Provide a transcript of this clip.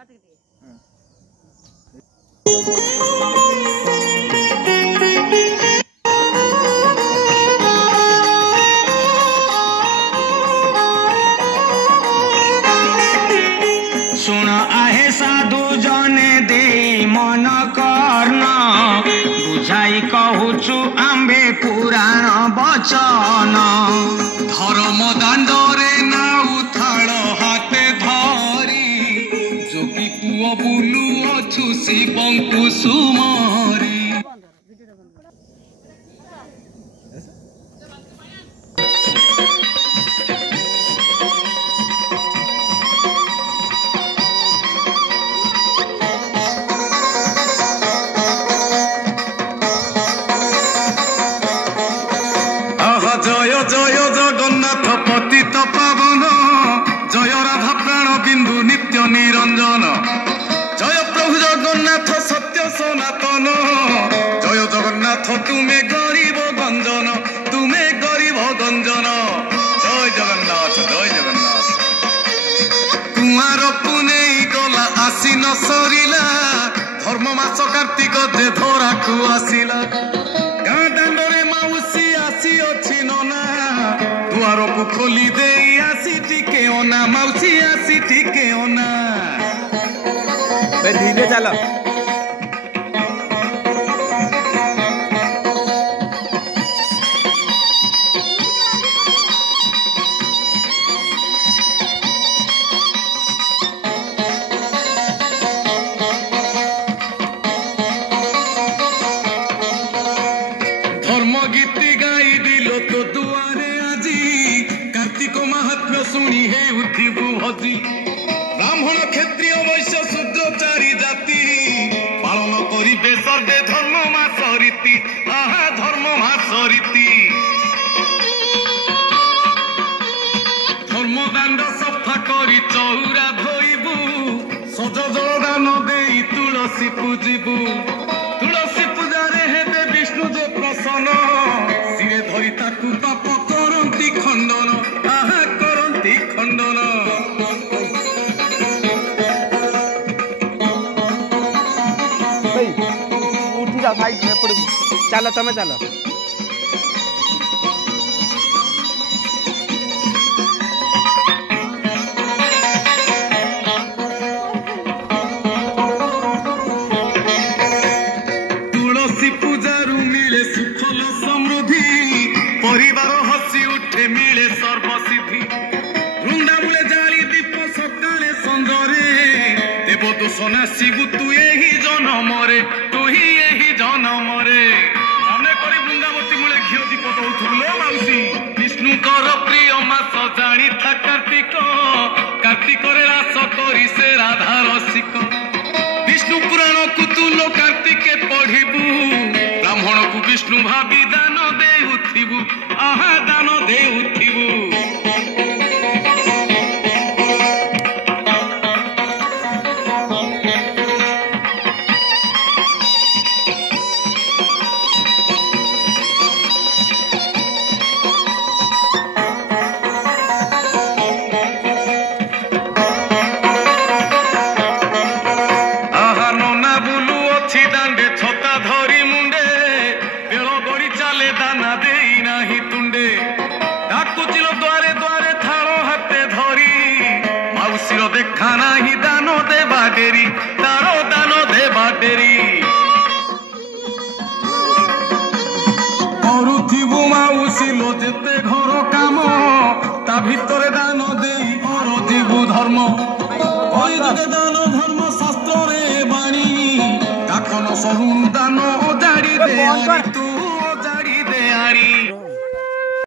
सुन आहे साधु जने दे मन कर्ण बुझाई कहूचु आंबे पुराण बचन धर्म दांडरे ना उथाल हाते धरी जोगी पुओ बुलु अछु शिवंकु सुमरी जय जय जगन्नाथ पतित पावन जय राधा प्राण बिंदु नित्य निरंजन जय प्रभु जगन्नाथ सत्य सनातन जय जगन्नाथ तुम्हें गरीब गंजन तुम्हें गरीब गंजन जय जगन्नाथ कुआर पुने गला आसी न सरिला धर्म मास कार्तिक जे धरा को आसिला गाँ दांडरे माउसी आसी अच्छी नना दुआर को खोली दे आसी टिके ओना माउसी आसी टिके ओना धीरे चलो धर्म गीति गाई दिलो तो दुआरे आजी कार्तिक महात्म्य शुणी हे उठिबु भजी ब्राह्मण क्षत्रिय वैश्य शूद्र चारि जाति पालन करिबे सर्वे धर्म मास रीति आहा धर्म मास रीति धर्म दांड सफा करी चौरा धोइबु सज जल दान देई तुलसी पूजिबु तुलसी पूजारे हेबे विष्णु जे प्रसन्न सिरे धरी ताकू पाप करंती खंडन आहा करंती खंडन उठी जाओ साइड में पड़ चलो तमें चलो तुलसी पूजारू मिले सुफल समृद्धि परिवार हसी उठे मिले सर्वसिद्धि वृंदाबुले जाली दीप सकाळे संजरे देव तो सोना शिवु तू एही जनमरे तू ही एही जनमरे मने करी वृंदावती मूले घियो दीप दउथुलो माउसी विष्णुकर प्रिय मास जानी था कार्तिक रे रास करी से राधा रसिक विष्णु पुराण को तू लो कार्तिके पढ़िबू ब्राह्मण को विष्णु भावी दान देउथिबू आहा दान देउथिबू देखा नहीं दानो देवा डेरी तारो दानो देवा डेरी करुथिबु माउसी लो जेते घर काम ता भितरे दान देई करथिबु धर्म ओई जते दान धर्म शास्त्र रे बाणी काकन सरुण दान ओदाड़ी दे तू